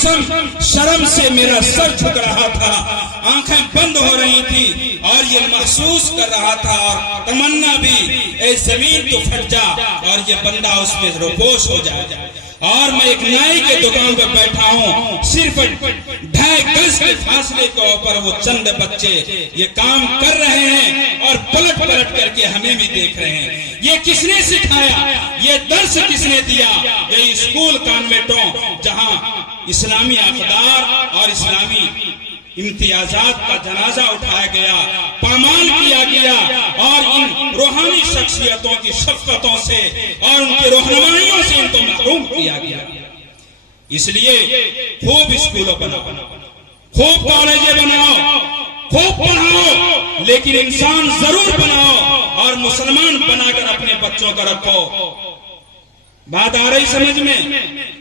قسم شرم سے میرا سر جھک رہا تھا، آنکھیں بند ہو رہی تھی اور یہ محسوس کر رہا تھا اور تمنا بھی اے زمین تو پھٹ جا اور یہ بندہ اس میں روپوش ہو جائے۔ اور میں ایک نائی کے دکان پر بیٹھا ہوں، صرف 2.5 گز کے فاصلے کے اوپر وہ چند بچے یہ کام کر رہے ہیں اور پلٹ پلٹ کر کے ہمیں بھی دیکھ رہے ہیں۔ یہ کس نے سکھایا؟ یہ درس کس نے دیا؟ یہ اسکول کانوینٹوں جہاں اسلامی اقدار اور اسلامی امتیازات کا جنازہ اٹھایا گیا، پامال کیا گیا اور ان روحانی شخصیتوں کی شفقتوں سے اور ان کی رہنمائیوں سے ان کو محروم کیا گیا۔ اس لیے خوب اسکولوں بناؤ، خوب کالجیں بناؤ، خوب پڑھاؤ، لیکن انسان ضرور بناؤ اور مسلمان بنا کر اپنے بچوں کو رکھو۔ بات آ رہی سمجھ میں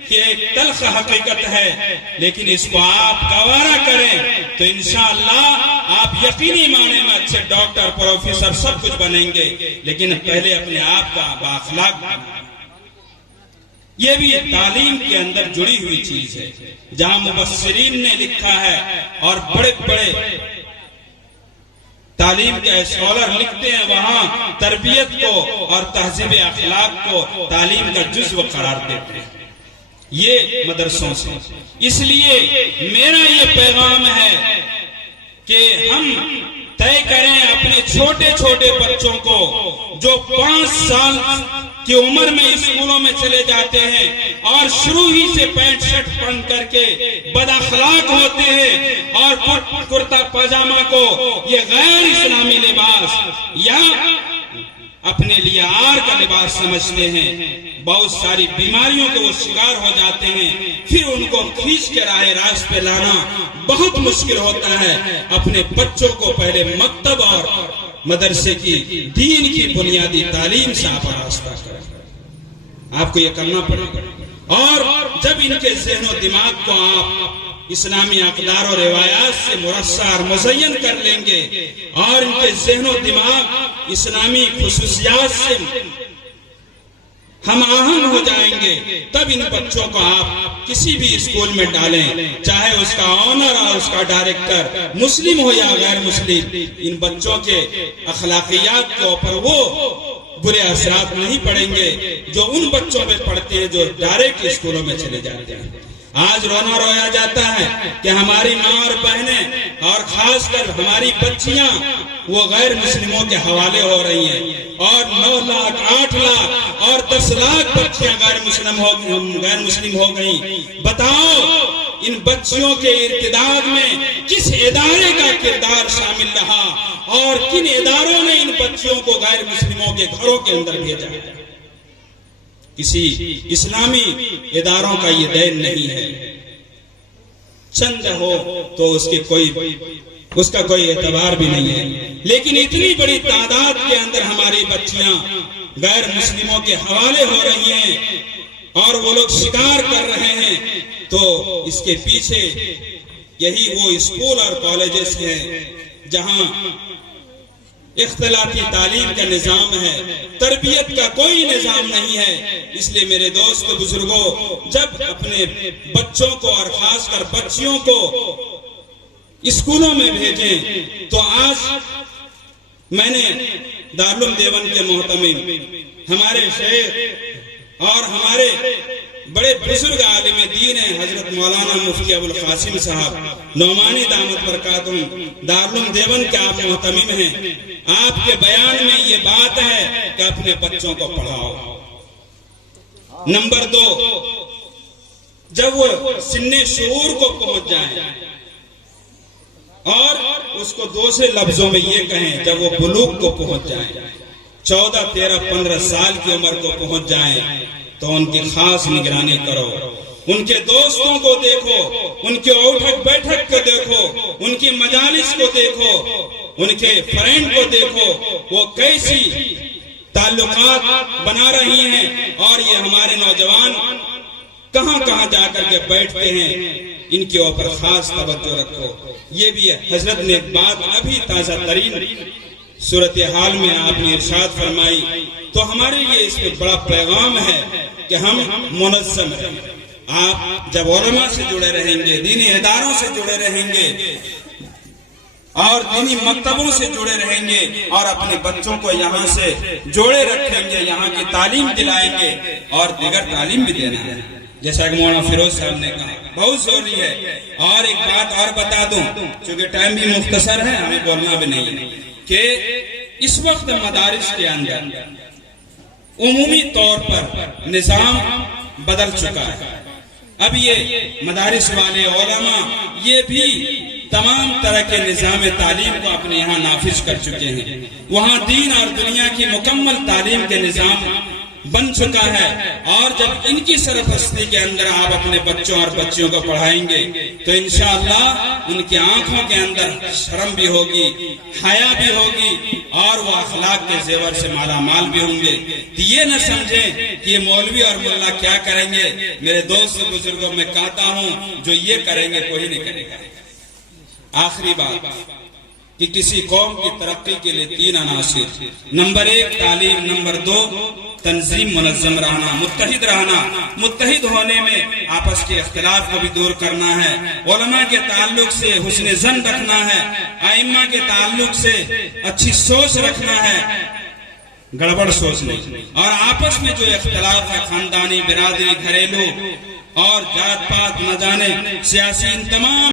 کہ ایک تلخ حقیقت ہے، لیکن اس کو آپ گوارا کریں تو انشاءاللہ آپ یقینی معنی میں اچھے ڈاکٹر، پروفیسر سب کچھ بنیں گے، لیکن پہلے اپنے آپ کا بااخلاق بنائیں۔ یہ بھی تعلیم کے اندر جڑی ہوئی چیز ہے، جہاں مبصرین نے لکھا ہے اور بڑے بڑے تعلیم کے اسکالر لکھتے ہیں، وہاں تربیت کو اور تہذیب اخلاق کو تعلیم کا جزو قرار دیتے ہیں یہ مدرسوں سے۔ اس لیے میرا یہ پیغام ہے کہ ہم طے کریں اپنے چھوٹے چھوٹے بچوں کو جو 5 سال کی عمر میں اسکولوں میں چلے جاتے ہیں اور شروع ہی سے پینٹ شرٹ پہن کر کے بد اخلاق ہوتے ہیں اور کرتا پاجامہ کو یہ غیر اسلامی لباس یا اپنے لیے آر کا لباس سمجھتے ہیں، بہت ساری بیماریوں کے وہ شکار ہو جاتے ہیں، پھر ان کو کھینچ کے راہ راست پہ لانا بہت مشکل ہوتا ہے۔ اپنے بچوں کو پہلے مکتب اور مدرسے کی دین کی بنیادی تعلیم سے آپ آراستہ کریں، آپ کو یہ کرنا پڑے گا۔ اور جب ان کے ذہن و دماغ کو آپ اسلامی اقدار و روایات سے مرصع اور مزین کر لیں گے اور ان کے ذہن و دماغ اسلامی خصوصیات سے ہم آہنگ ہو جائیں گے، تب ان بچوں کو آپ کسی بھی اسکول میں ڈالیں، چاہے اس کا آنر اور اس کا ڈائریکٹر مسلم ہو یا غیر مسلم، ان بچوں کے اخلاقیات کے اوپر وہ برے اثرات نہیں پڑیں گے جو ان بچوں پہ پڑتے ہیں جو ڈائریکٹ اسکولوں میں چلے جاتے ہیں۔ آج رونا رویا جاتا ہے کہ ہماری ماں اور بہنیں اور خاص کر ہماری بچیاں وہ غیر مسلموں کے حوالے ہو رہی ہیں، اور 9 لاکھ 8 لاکھ اور 10 لاکھ بچیاں غیر مسلم ہو گئیں۔ بتاؤ ان بچیوں کے ارتداد میں کس ادارے کا کردار شامل رہا اور کن اداروں نے ان بچیوں کو غیر مسلموں کے گھروں کے اندر بھیجا؟ کسی اسلامی اداروں کا یہ دین نہیں ہے، چند ہو تو اس کا کوئی اعتبار بھی نہیں ہے، لیکن اتنی بڑی تعداد کے اندر ہماری بچیاں غیر مسلموں کے حوالے ہو رہی ہیں اور وہ لوگ شکار کر رہے ہیں، تو اس کے پیچھے یہی وہ اسکول اور کالجز ہیں جہاں اختلاطی تعلیم کا نظام ہے، تربیت کا کوئی نظام نہیں ہے۔ اس لیے میرے دوست بزرگوں، جب اپنے بچوں کو اور خاص کر بچیوں کو اسکولوں میں بھیجیں تو آج میں نے دارالعلوم دیوبند کے محتمم ہمارے شیخ اور ہمارے بڑے بزرگ عالم دین ہیں حضرت مولانا مفتی ابوالقاسم صاحب نعمانی دامت برکاتہم دارالعلوم دیوبند کے آپ محتمم ہیں، آپ کے بیان میں یہ بات ہے کہ اپنے بچوں کو پڑھاؤ۔ نمبر 2، جب وہ سن شعور کو پہنچ جائیں اور اس کو دوسرے لفظوں میں یہ کہیں جب وہ بلوغ کو پہنچ جائیں، 14 13 15 سال کی عمر کو پہنچ جائیں، تو ان کی خاص نگرانی کرو، ان کے دوستوں کو دیکھو، ان کے اٹھک بیٹھک کو دیکھو، ان کی مجالس کو دیکھو، ان کے فرینڈ کو دیکھو، وہ کیسی تعلقات بنا رہی ہیں اور یہ ہمارے نوجوان کہاں کہاں جا کر کے بیٹھتے ہیں، ان کے اوپر خاص توجہ رکھو۔ یہ بھی ہے، حضرت نے ایک بات ابھی تازہ ترین صورتحال میں آپ نے ارشاد فرمائی، تو ہمارے لیے اس میں بڑا پیغام ہے کہ ہم منظم رہیں۔ آپ جب علماء سے جڑے رہیں گے، دینی اداروں سے جڑے رہیں گے اور دینی مکتبوں سے جڑے رہیں گے اور اپنے بچوں کو یہاں سے جوڑے رکھیں گے، یہاں کی تعلیم دلائیں گے اور دیگر تعلیم بھی دینا ہے، جیسا کہ مولانا فیروز صاحب نے کہا بہت ضروری ہے۔ اور ایک بات اور بتا دوں، چونکہ ٹائم بھی مختصر ہے، ہمیں بولنا بھی نہیں ہے، کہ اس وقت مدارس کے اندر عمومی طور پر نظام بدل چکا ہے۔ اب یہ مدارس والے علماء یہ بھی تمام طرح کے نظام تعلیم کو اپنے یہاں نافذ کر چکے ہیں، وہاں دین اور دنیا کی مکمل تعلیم کے نظام بن چکا ہے، اور جب ان کی سرپرستی کے اندر آپ اپنے بچوں اور بچیوں کو پڑھائیں گے تو انشاءاللہ ان کی آنکھوں کے اندر شرم بھی ہوگی، حیا بھی ہوگی، اور وہ اخلاق کے زیور سے مالا مال بھی ہوں گے۔ تو یہ نہ سمجھیں کہ یہ مولوی اور ملا کیا کریں گے، میرے دوست بزرگوں میں کہتا ہوں جو یہ کریں گے کوئی نہیں کرے گا۔ آخری بات کہ کسی قوم کی ترقی کے لیے 3 عناصر، نمبر 1 تعلیم، نمبر 2 تنظیم، منظم رہنا، متحد رہنا، متحد ہونے میں آپس کے اختلاف کو بھی دور کرنا ہے، علماء کے تعلق سے حسن ظن رکھنا ہے، ائمہ کے تعلق سے اچھی سوچ رکھنا ہے، گڑبڑ سوچ نہیں، اور آپس میں جو اختلاف ہے خاندانی، برادری، گھریلو اور جات پات نہ جانے سیاسی، ان تمام